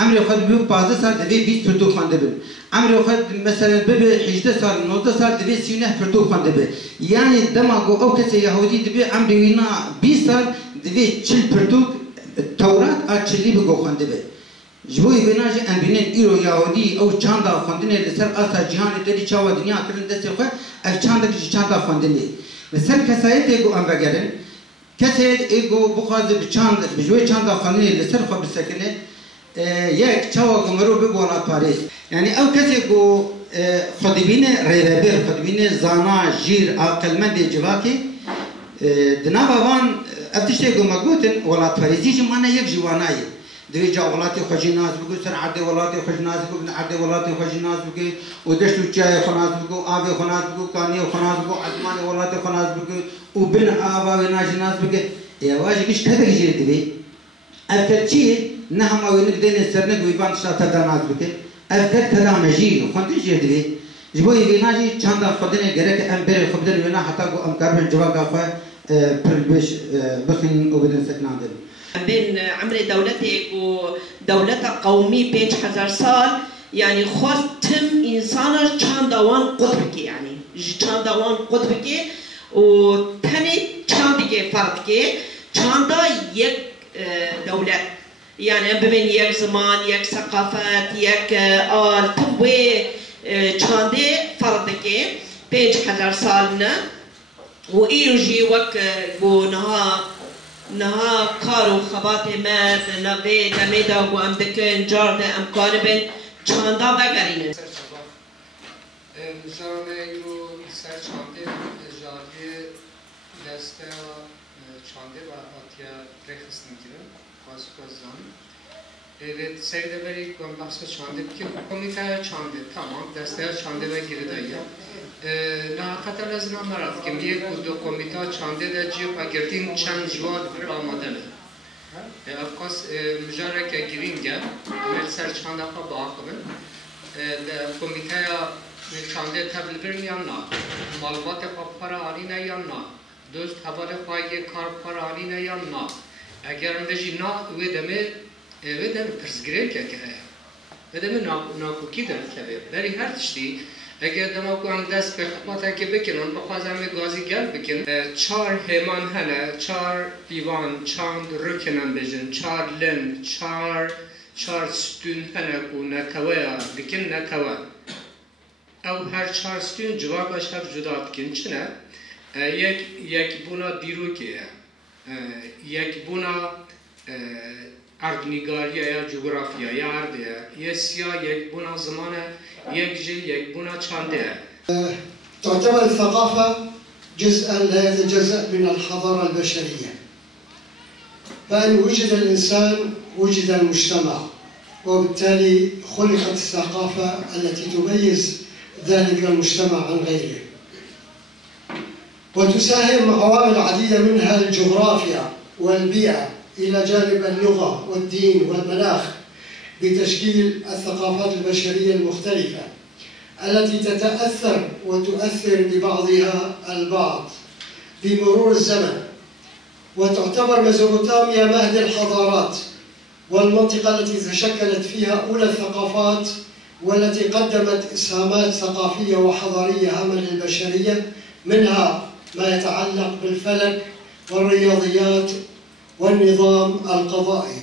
عمري خد بيو 15 سال دبي 20 پرتو خوانده بن عمري خد مثلا ببي 18 سال 19 سال دبي 39 پرتو خوانده بن يعني دماغو او كسي يهودي دبي عمري وينا 20 سال دبي 40 پرتو تورات ارچلي بگو خوانده بن جبوی بناجي ام بينن ايرو يهودي او چاندا خوندنه لسر اسا جهان ددي چاوا دنيا کرن دست خو اف چاندا چاندا خوندنه لسر کسایت اگو ام بگرن کسایت اگو بخواز بچاند بجوی چاندا خوندنه لسر خو بسکنه یک چاوا گمرو بگولا پاریس يعني او کسی اگو خودبین ریبر خودبین زانا جیر عقل مند جواکی دنابا وان افتشته اگو مگوتن ولا پاریزی جمانه یک جوانایی دوی جا ولادی خوشی ناز بگو سر عرض ولادی خوش ناز بگو عرض ولادی خوشی ناز بگو و دشتو چای خناز بگو آب خناز بگو کانی خناز بگو عزمان ولادی خناز بگو و بن آب و ناج ناز بگو یواجی کش کده گیری دوی افکر چی نه هم اولی دین سرنگ ویوان شاطر داناز بگو افکر کدا مجیل خونتی گیری دوی جبوی ویناجی چند خودنه گره که ام بر خودن وینا حتی گو ام کاربن جواب کافه پربش بخین و بدن سکناندن بين عمر دولتك ودولة قومي بين 1000 سال يعني خرتم إنسان چاندوان قطبك يعني چاندوان قطبك وتاني چاندك فردك چاندا يك دولة يعني بمن يك زمان يك ثقافات يك آل تبوي چاندي فردك بين 1000 سالنا وإيرجي وك نها کارو خبات مرد نوی دمیدا و ام دکن جارد ام کاربن چاندا بگرینه مزانه یو سر چانده جاری دسته چانده و آتیا رخصن گیرم خواست زن evet seyde beri bahse çandı ki komite çandı tamam deste çandı ve geri dayı ne hakikaten lazım amarat ki bir kudu komite çandı da cip agirtin çan civad bir amadene afkas müjarreke giringe merser çanda pa bağımın de komite çandı tabil bir yanına malbat pa para aline yanına dost havale payı kar para aline yanına eğer mecina ve deme evet de persgirek ya kaya. Ve de nakuki der kaya. Beri her tişti. Eğer de ma kuam dest pe khapata ke bekin on bakhazam gazi gel bekin. Çar heman hana, çar divan, çand rükenen bejin, çar len, çar stün hana ku nakawaya bekin nakawa. Ev her çar stün cevap aşağı judat kin çine. Yek buna diru ki. Yek buna أردنيغاريا يا جغرافيا يا أرضية يسيا يكبونا زمانة يكجي يكبونا چانده. تعتبر الثقافة جزءا لا يتجزأ من الحضارة البشرية. فإن وجد الإنسان وجد المجتمع، وبالتالي خلقت الثقافة التي تميز ذلك المجتمع عن غيره. وتساهم عوامل عديدة منها الجغرافيا والبيئة إلى جانب اللغة والدين والمناخ بتشكيل الثقافات البشرية المختلفة التي تتأثر وتؤثر ببعضها البعض بمرور الزمن. وتعتبر ميزوبوتاميا مهد الحضارات والمنطقة التي تشكلت فيها أولى الثقافات والتي قدمت إسهامات ثقافية وحضارية هامة للبشرية منها ما يتعلق بالفلك والرياضيات والنظام القضائي.